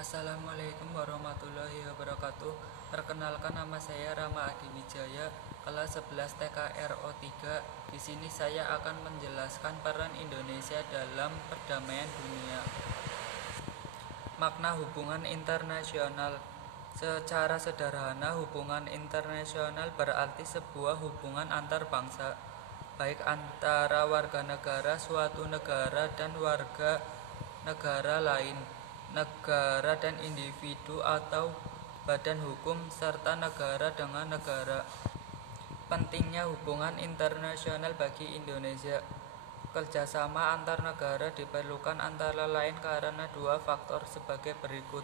Assalamualaikum warahmatullahi wabarakatuh. Perkenalkan, nama saya Rama Adi Wijaya, kelas 11 TKRO 3. Di sini saya akan menjelaskan peran Indonesia dalam perdamaian dunia. Makna hubungan internasional. Secara sederhana, hubungan internasional berarti sebuah hubungan antar bangsa, baik antara warga negara suatu negara dan warga negara lain, negara dan individu atau badan hukum, serta negara dengan negara. Pentingnya hubungan internasional bagi Indonesia. Kerjasama antar negara diperlukan antara lain karena dua faktor sebagai berikut.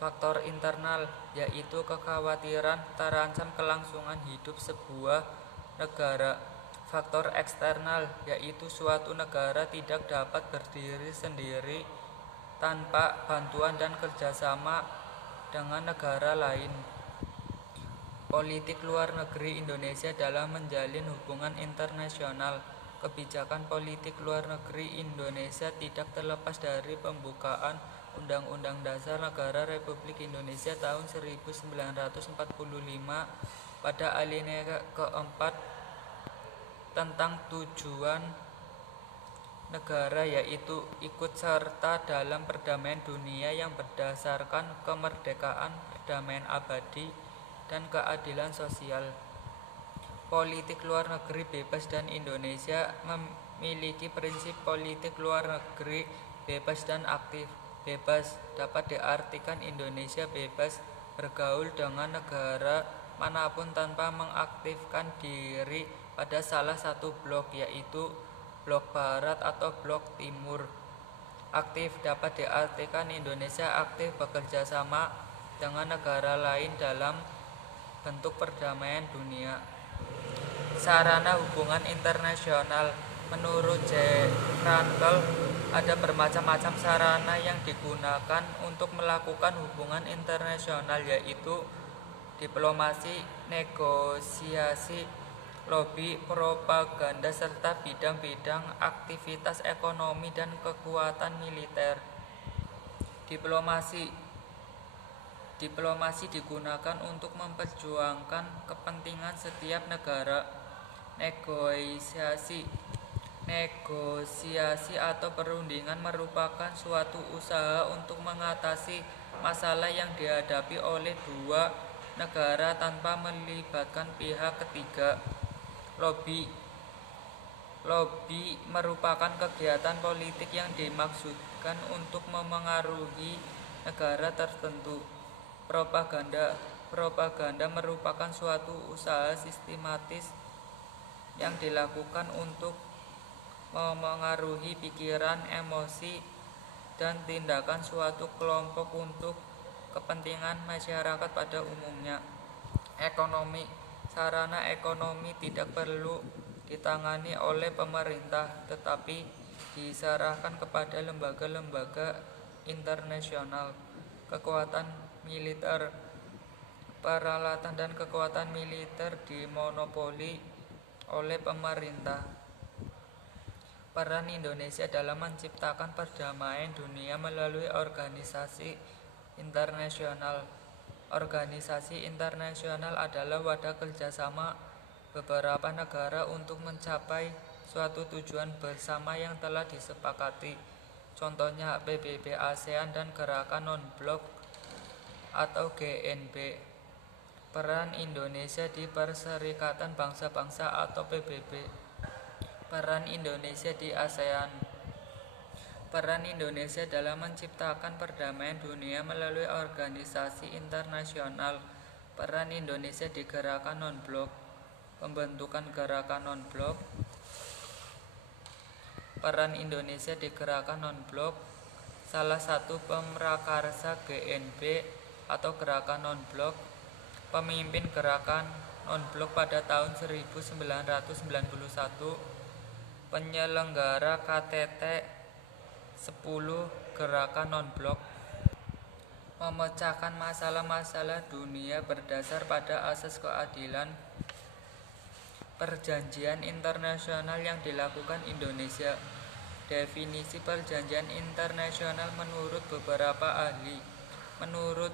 Faktor internal, yaitu kekhawatiran terancam kelangsungan hidup sebuah negara. Faktor eksternal, yaitu suatu negara tidak dapat berdiri sendiri tanpa bantuan dan kerjasama dengan negara lain. Politik luar negeri Indonesia dalam menjalin hubungan internasional. Kebijakan politik luar negeri Indonesia tidak terlepas dari pembukaan Undang-Undang Dasar Negara Republik Indonesia tahun 1945 pada alinea keempat tentang tujuan negara, yaitu ikut serta dalam perdamaian dunia yang berdasarkan kemerdekaan, perdamaian abadi, dan keadilan sosial. Politik luar negeri bebas dan Indonesia memiliki prinsip politik luar negeri bebas dan aktif. Bebas dapat diartikan Indonesia bebas bergaul dengan negara manapun tanpa mengaktifkan diri pada salah satu blok, yaitu blok barat atau blok timur. Aktif dapat diartikan Indonesia aktif bekerja sama dengan negara lain dalam bentuk perdamaian dunia. Sarana hubungan internasional. Menurut J. Frankel, ada bermacam-macam sarana yang digunakan untuk melakukan hubungan internasional, yaitu diplomasi, negosiasi, lobi, propaganda, serta bidang-bidang aktivitas ekonomi dan kekuatan militer. Diplomasi digunakan untuk memperjuangkan kepentingan setiap negara. Negosiasi atau perundingan merupakan suatu usaha untuk mengatasi masalah yang dihadapi oleh dua negara tanpa melibatkan pihak ketiga. Lobi merupakan kegiatan politik yang dimaksudkan untuk memengaruhi negara tertentu. Propaganda merupakan suatu usaha sistematis yang dilakukan untuk memengaruhi pikiran, emosi, dan tindakan suatu kelompok untuk kepentingan masyarakat pada umumnya. Ekonomi. Sarana ekonomi tidak perlu ditangani oleh pemerintah, tetapi diserahkan kepada lembaga-lembaga internasional. Kekuatan militer. Peralatan dan kekuatan militer dimonopoli oleh pemerintah. Peran Indonesia dalam menciptakan perdamaian dunia melalui organisasi internasional. Organisasi internasional adalah wadah kerjasama beberapa negara untuk mencapai suatu tujuan bersama yang telah disepakati. Contohnya PBB ASEAN dan Gerakan Non-Blok atau GNB. Peran Indonesia di Perserikatan Bangsa-Bangsa atau PBB. Peran Indonesia di ASEAN. Peran Indonesia dalam menciptakan perdamaian dunia melalui organisasi internasional. Peran Indonesia di Gerakan Non-Blok. Pembentukan Gerakan Non-Blok. Peran Indonesia di Gerakan Non-Blok. Salah satu pemrakarsa GNB atau Gerakan Non-Blok, pemimpin Gerakan Non-Blok pada tahun 1991, penyelenggara KTT 10 Gerakan Non-Blok, memecahkan masalah-masalah dunia berdasar pada asas keadilan, perjanjian internasional yang dilakukan Indonesia. Definisi perjanjian internasional menurut beberapa ahli. Menurut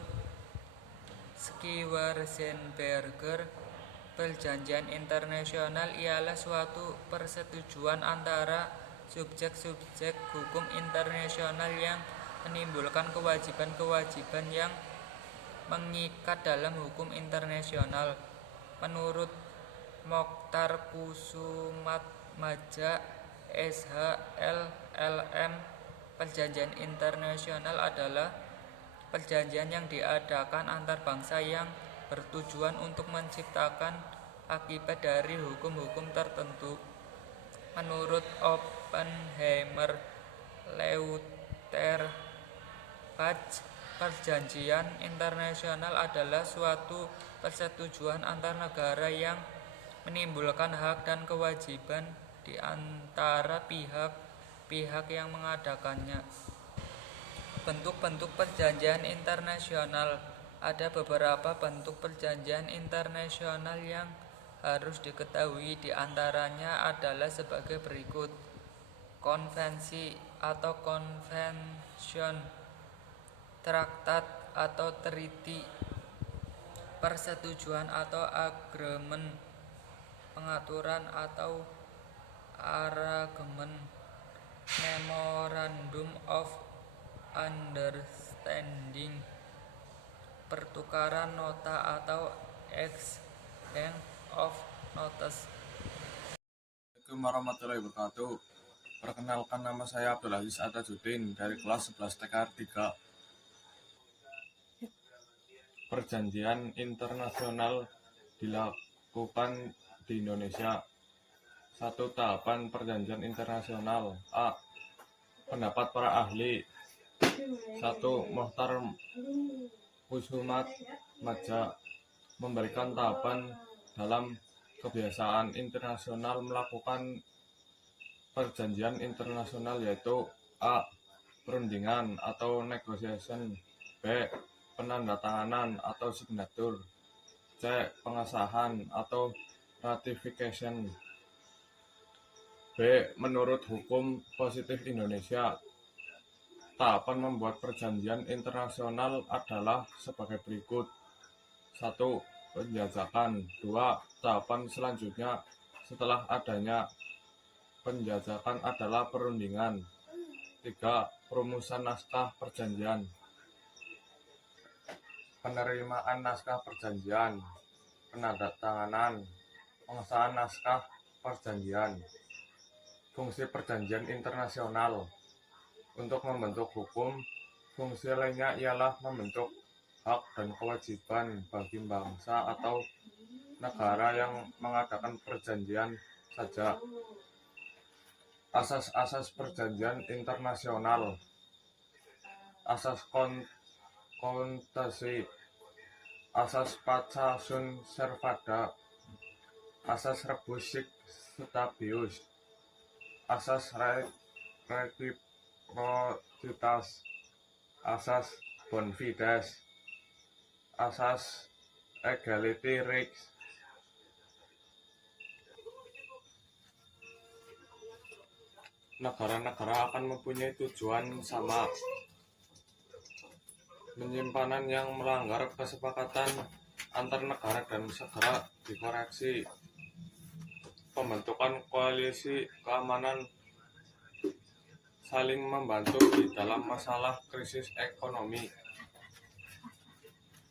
Schwarzenberger, perjanjian internasional ialah suatu persetujuan antara subjek-subjek hukum internasional yang menimbulkan kewajiban-kewajiban yang mengikat dalam hukum internasional. Menurut Mokhtar Kusumatmadja, SH/LLM, perjanjian internasional adalah perjanjian yang diadakan antar bangsa yang bertujuan untuk menciptakan akibat dari hukum-hukum tertentu. Menurut Oppenheimer Leuterbach, perjanjian internasional adalah suatu persetujuan antar negara yang menimbulkan hak dan kewajiban di antara pihak-pihak yang mengadakannya. Bentuk-bentuk perjanjian internasional. Ada beberapa bentuk perjanjian internasional yang harus diketahui, di antaranya adalah sebagai berikut: konvensi atau convention, traktat atau treaty, persetujuan atau agreement, pengaturan atau arrangement, memorandum of understanding, pertukaran nota atau exchange of notes. Assalamualaikum warahmatullahi wabarakatuh. Perkenalkan, nama saya Abdul Aziz Atajuddin dari kelas 11 TKR 3. Perjanjian internasional dilakukan di Indonesia. 1. Tahapan perjanjian internasional. A. Pendapat para ahli. 1. Mokhtar Kusumatmadja memberikan tahapan dalam kebiasaan internasional melakukan perjanjian internasional, yaitu A. Perundingan atau negotiation, B. Penandatanganan atau signatur, C. Pengesahan atau ratification. B. Menurut hukum positif Indonesia, tahapan membuat perjanjian internasional adalah sebagai berikut: 1. Penjajakan. 2. Tahapan selanjutnya setelah adanya penjajakan adalah perundingan. 3. Perumusan naskah perjanjian. Penerimaan naskah perjanjian, penandatanganan, pengesahan naskah perjanjian. Fungsi perjanjian internasional. Untuk membentuk hukum, fungsi lainnya ialah membentuk hak dan kewajiban bagi bangsa atau negara yang mengadakan perjanjian saja. Asas-asas perjanjian internasional. Asas kontesi, asas pacta sunt servanda, asas rebus sic stabilis, asas reciprocitas, asas bona fides, asas egality rights. Negara-negara akan mempunyai tujuan sama. Penyimpanan yang melanggar kesepakatan antar negara dan segera dikoreksi. Pembentukan koalisi keamanan, saling membantu di dalam masalah krisis ekonomi.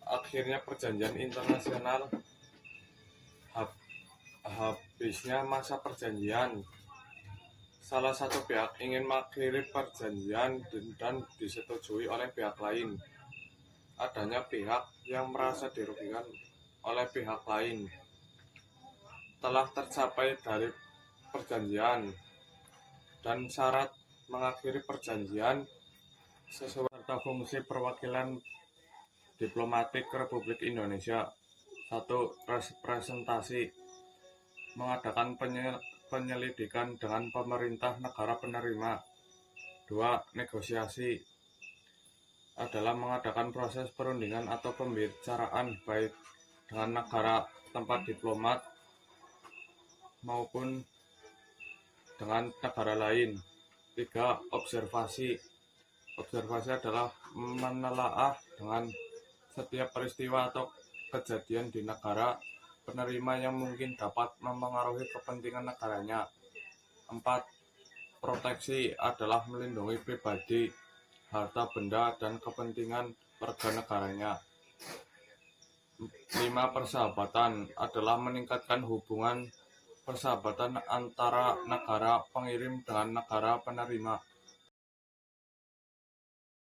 Akhirnya perjanjian internasional. Habisnya masa perjanjian. Salah satu pihak ingin mengakhiri perjanjian dan disetujui oleh pihak lain. Adanya pihak yang merasa dirugikan oleh pihak lain. Telah tercapai dari perjanjian dan syarat mengakhiri perjanjian sesuai serta fungsi perwakilan diplomatik Republik Indonesia. 1. Representasi, mengadakan penyelidikan dengan pemerintah negara penerima. 2. Negosiasi, adalah mengadakan proses perundingan atau pembicaraan baik dengan negara tempat diplomat maupun dengan negara lain. 3. Observasi, Observasi adalah menelaah dengan setiap peristiwa atau kejadian di negara penerima yang mungkin dapat mempengaruhi kepentingan negaranya. 4. Proteksi adalah melindungi pribadi, harta benda, dan kepentingan warga negaranya. 5. Persahabatan adalah meningkatkan hubungan persahabatan antara negara pengirim dengan negara penerima.